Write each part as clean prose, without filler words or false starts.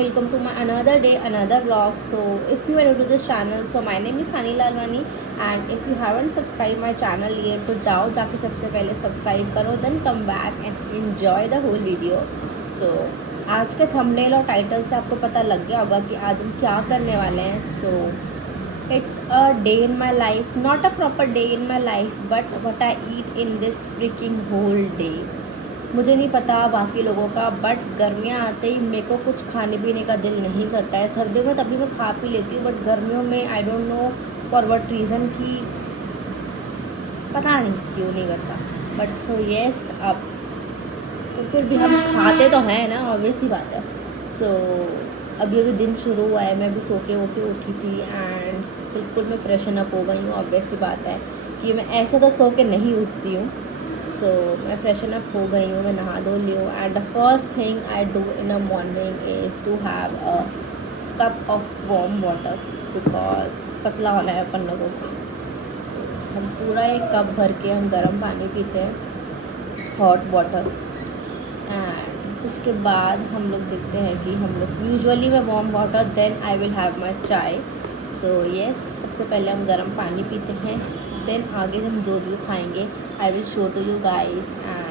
welcome to my another day, another vlog. So if you are new to this channel, so my name is Hani Lalwani, and if you haven't subscribed my channel yet, तो जाओ जाके सबसे पहले subscribe करो, then come back and enjoy the whole video. So आज के thumbnail और title से आपको पता लग गया होगा कि आज हम क्या करने वाले हैं. So it's a day in my life, not a proper day in my life, but what I eat in this freaking whole day. मुझे नहीं पता बाकी लोगों का, बट गर्मियाँ आते ही मेरे को कुछ खाने पीने का दिल नहीं करता है. सर्दियों में तभी मैं खा पी लेती हूँ, बट गर्मियों में आई don't know for what reason की पता नहीं क्यों नहीं करता. बट सो येस, अब तो फिर भी हम खाते तो हैं ना, ऑब्वियस ही बात है. सो अभी दिन शुरू हुआ है, मैं अभी सो के उठी थी एंड बिल्कुल मैं फ्रेशन अप हो गई हूँ. ऑब्वियस ही बात है कि मैं ऐसे तो सो के नहीं उठती हूँ. सो मैं फ्रेशन अप हो गई हूँ, मैं नहा धो ली हूँ. And the first thing I do in the morning is to have a cup of warm water, because पतला होना है अपन लोगों को. So, हम पूरा एक कप भर के हम गर्म पानी पीते हैं, हॉट वाटर. एंड उसके बाद हम लोग देखते हैं कि हम लोग यूजुअली मैं warm water, then I will have my chai. So yes, सबसे पहले हम गर्म पानी पीते हैं, देन आगे हम जो खाएंगे I will show to you guys. And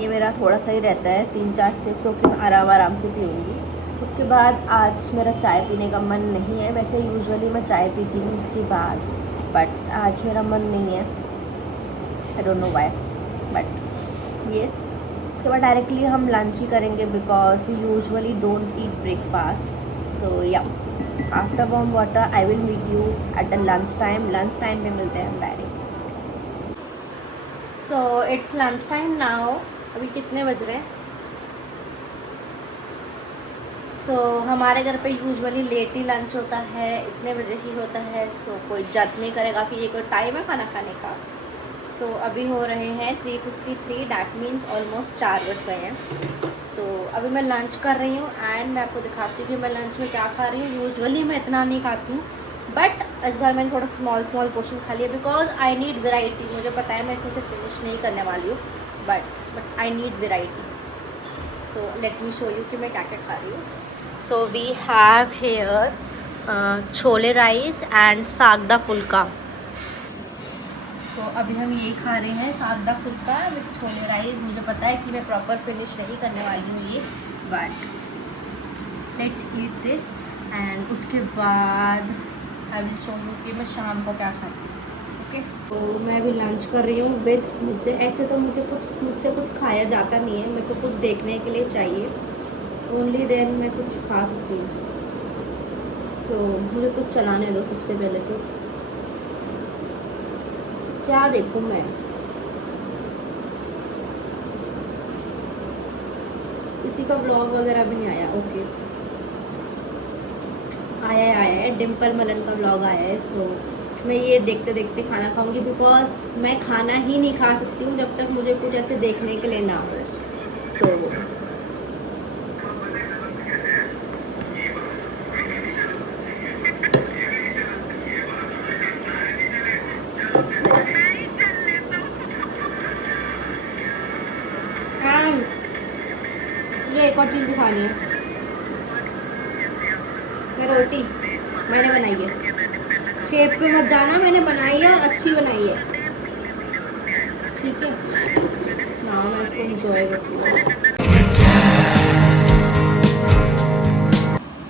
ये मेरा थोड़ा सा ही रहता है, 3-4 सिप्स होकर मैं आराम से पीऊँगी. उसके बाद आज मेरा चाय पीने का मन नहीं है. वैसे यूजुअली मैं चाय पीती हूँ इसके बाद, बट आज मेरा मन नहीं है. I don't know why, but yes. उसके बाद डायरेक्टली हम लंच ही करेंगे, because we usually don't eat breakfast. So ya, after warm water I will meet you at the lunch time. Lunch time पे मिलते हैं हम direct. So it's lunch time now. अभी कितने बज रहे हैं? सो हमारे घर पे यूजुअली लेट ही लंच होता है, इतने बजे ही होता है. सो कोई जज नहीं करेगा कि ये कोई टाइम है खाना खाने का. सो अभी हो रहे हैं 3:53, डैट मीन्स ऑलमोस्ट 4 बज गए हैं. सो अभी मैं लंच कर रही हूँ एंड मैं आपको दिखाती हूँ कि मैं लंच में क्या खा रही हूँ. यूजुअली मैं इतना नहीं खाती हूँ, बट इस बार मैंने थोड़ा स्मॉल पोर्शन खा लिया, बिकॉज आई नीड वेराइटी. मुझे पता है मैं इसमें से फिनिश नहीं करने वाली हूँ, but I need variety. So let me show you कि मैं क्या क्या खा रही हूँ. So we have here chole rice and सागदा फुल्का. सो अभी हम ये खा रहे हैं, सागदा फुल्का विथ छोले राइस. मुझे पता है कि मैं प्रॉपर फिनिश नहीं करने वाली हूँ ये, but let's eat this. And उसके बाद आई विल शो यू कि मैं शाम को क्या खाती हूँ. ओके, तो मैं अभी लंच कर रही हूँ विद, मुझे ऐसे तो मुझसे कुछ खाया जाता नहीं है. मेरे को कुछ देखने के लिए चाहिए, ओनली देन मैं कुछ खा सकती हूँ. सो मुझे कुछ चलाने दो. सबसे पहले तो क्या देखूँ मैं? किसी का व्लॉग वगैरह भी नहीं आया. ओके, आया है डिम्पल मलन का व्लॉग आया है. सो मैं ये देखते देखते खाना खाऊंगी, बिकॉज मैं खाना ही नहीं खा सकती हूँ जब तक मुझे कुछ ऐसे देखने के लिए ना हो. सो मुझे एक और चीज़ दिखानी है. मैं रोटी मैंने बनाई है, शेप पे मत जाना, मैंने बनाई है और अच्छी बनाई है, ठीक है ना. मैं इसको इंजॉय करती हूँ.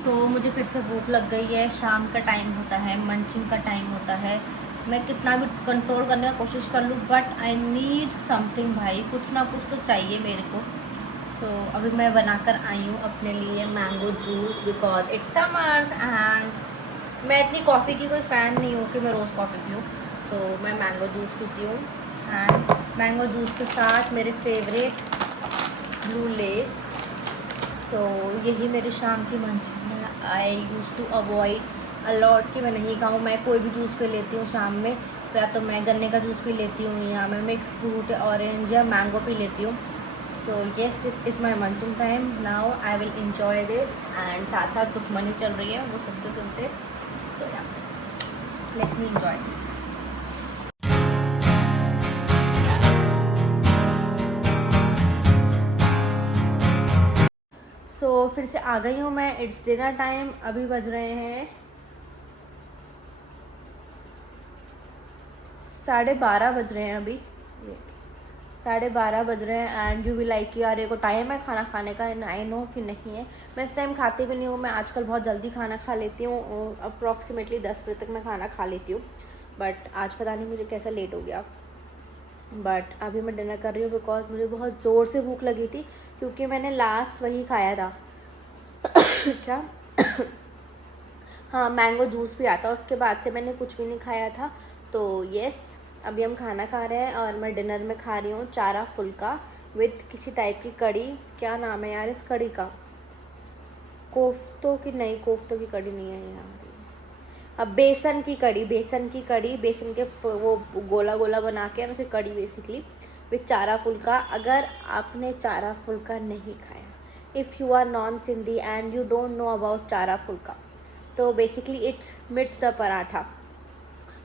सो मुझे फिर से भूख लग गई है. शाम का टाइम होता है, मंचिंग का टाइम होता है. मैं कितना भी कंट्रोल करने की कोशिश कर लूँ, बट आई नीड समथिंग भाई, कुछ ना कुछ तो चाहिए मेरे को. सो अभी मैं बनाकर आई हूँ अपने लिए mango juice, because it's summers. And मैं इतनी कॉफ़ी की कोई फ़ैन नहीं हूँ कि मैं रोज़ कॉफ़ी पीऊँ. सो मैं मैंगो जूस पीती हूँ. एंड मैंगो जूस के साथ मेरे फेवरेट ब्लू लेस। सो यही मेरी शाम की मंचिंग है। आई यूज़ टू अवॉइड अलॉट कि मैं नहीं खाऊँ। मैं कोई भी जूस पी लेती हूँ शाम में, या तो मैं गन्ने का जूस पी लेती हूँ या मैं मिक्स फ्रूट ऑरेंज या मैंगो पी लेती हूँ। So yes, this is my munching time. Now I will enjoy this. And साथ साथ सुखमनी चल रही है, वो सुनते सुनते। सो या लेट मी इंजॉय दिस। सो फिर से आ गई हूँ मैं। It's dinner time. अभी बज रहे हैं 12:30 बज रहे हैं अभी। 12:30 बज रहे हैं। एंड यू भी लाइक कि यार ये को टाइम है खाना खाने का। आई नो कि नहीं है। मैं इस टाइम खाती भी नहीं हूँ। मैं आजकल बहुत जल्दी खाना खा लेती हूँ। अप्रॉक्सीमेटली 10 बजे तक मैं खाना खा लेती हूँ। बट आज पता नहीं मुझे कैसा लेट हो गया। बट अभी मैं डिनर कर रही हूँ बिकॉज मुझे बहुत ज़ोर से भूख लगी थी, क्योंकि मैंने लास्ट वही खाया था क्या हाँ, मैंगो जूस भी आता। उसके बाद से मैंने कुछ भी नहीं खाया था। तो येस, अभी हम खाना खा रहे हैं और मैं डिनर में खा रही हूँ चारा फुल्का विथ किसी टाइप की कड़ी। क्या नाम है यार इस कड़ी का? कोफ्तों की नहीं, कोफ्तों की कड़ी नहीं है यार। अब बेसन की कड़ी, बेसन की कड़ी, बेसन के वो गोला गोला बना के उसे कड़ी बेसिकली विथ चारा फुल्का। अगर आपने चारा फुल्का नहीं खाया, if you are non Sindhi and you don't know about chara phulka, तो basically it's mirch the paratha.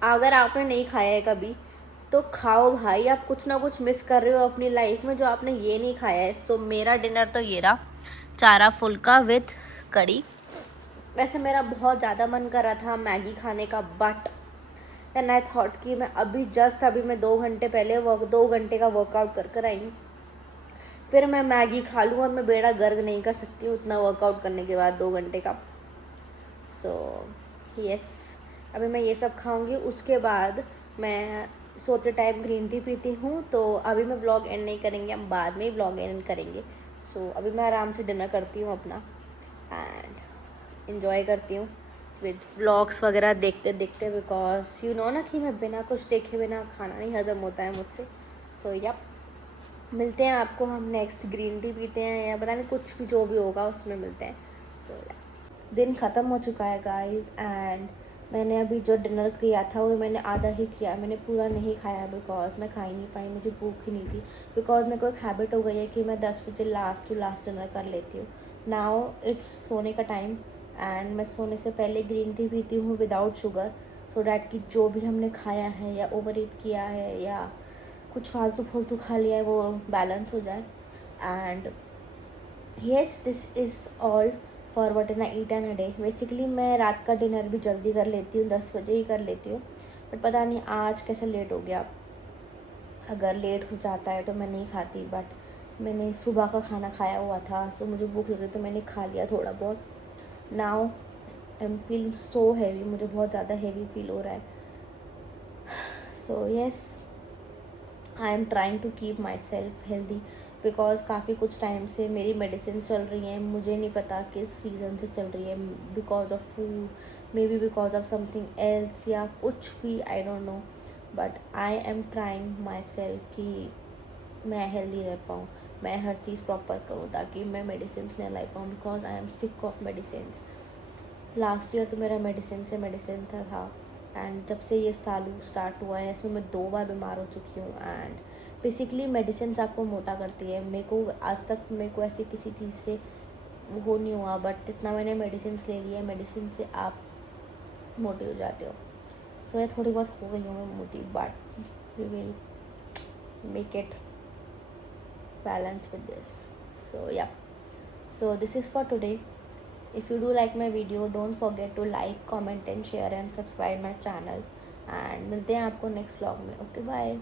अगर आपने नहीं खाया है कभी तो खाओ भाई। आप कुछ ना कुछ मिस कर रहे हो अपनी लाइफ में जो आपने ये नहीं खाया है। सो मेरा डिनर तो ये रहा, चारा फुल्का विथ कड़ी। वैसे मेरा बहुत ज़्यादा मन कर रहा था मैगी खाने का, बट एंड आई थॉट कि मैं अभी मैं 2 घंटे पहले 2 घंटे का वर्कआउट कर कर आई हूँ, फिर मैं मैगी खा लूँ और मैं बेड़ा गर्क नहीं कर सकती हूँ उतना वर्कआउट करने के बाद 2 घंटे का। सो यस, अभी मैं ये सब खाऊंगी। उसके बाद मैं सोते टाइम ग्रीन टी पीती हूँ। तो अभी मैं व्लॉग एंड नहीं करेंगे, हम बाद में ही व्लॉग एंड करेंगे। सो अभी मैं आराम से डिनर करती हूँ अपना एंड इन्जॉय करती हूँ विद व्लॉग्स वगैरह देखते देखते, बिकॉज यू नो ना कि मैं बिना कुछ देखे बिना खाना नहीं हज़म होता है मुझसे। सो या मिलते हैं आपको हम नेक्स्ट, ग्रीन टी पीते हैं या पता नहीं कुछ भी जो भी होगा उसमें मिलते हैं। सो या दिन ख़त्म हो चुका है गाइस। एंड मैंने अभी जो डिनर किया था वो मैंने आधा ही किया, मैंने पूरा नहीं खाया बिकॉज मैं खा ही नहीं पाई, मुझे भूख ही नहीं थी। बिकॉज मेरे को एक हैबिट हो गई है कि मैं 10 बजे लास्ट टू लास्ट डिनर कर लेती हूँ। नाउ इट्स सोने का टाइम एंड मैं सोने से पहले ग्रीन टी पीती हूँ विदाउट शुगर, सो डैट कि जो भी हमने खाया है या ओवर ईट किया है या कुछ फालतू फालतू खा लिया है वो बैलेंस हो जाए। And yes, this is all for what and I eat in a day. Basically मैं रात का डिनर भी जल्दी कर लेती हूँ, 10 बजे ही कर लेती हूँ। बट पता नहीं आज कैसे लेट हो गया। अगर लेट हो जाता है तो मैं नहीं खाती, बट मैंने सुबह का खाना खाया हुआ था, सो मुझे भूख लग रही तो मैंने खा लिया थोड़ा बहुत। Now I am feeling so heavy, मुझे बहुत ज़्यादा हैवी फील हो रहा है। So yes, I am trying to keep myself healthy because काफ़ी कुछ टाइम से मेरी मेडिसिन चल रही हैं, मुझे नहीं पता किस रीज़न से चल रही है, because of food, may be because of something else या कुछ भी, आई don't no. But I am trying my self कि मैं हेल्दी रह पाऊँ, मैं हर चीज़ प्रॉपर करूँ ताकि मैं मेडिसिन नहीं लाई पाऊँ, because I am sick of medicine. Last year तो मेरा मेडिसिन से मेडिसिन था एंड जब से ये चालू स्टार्ट हुआ है इसमें मैं 2 बार बीमार हो चुकी हूँ। एंड बेसिकली मेडिसिन आपको मोटा करती है। मेरे को आज तक मेरे को ऐसी किसी चीज़ से वो नहीं हुआ, बट इतना मैंने मेडिसिन ले लिया है, मेडिसिन से आप मोटी हो जाते हो। सो ये थोड़ी बहुत हो गई हूँ मैं मोटी, but we will make it balance with this. So ya, so this is for today. If you do like my video, don't forget to like, comment and share and subscribe my channel. And मिलते हैं आपको next vlog में। Okay bye.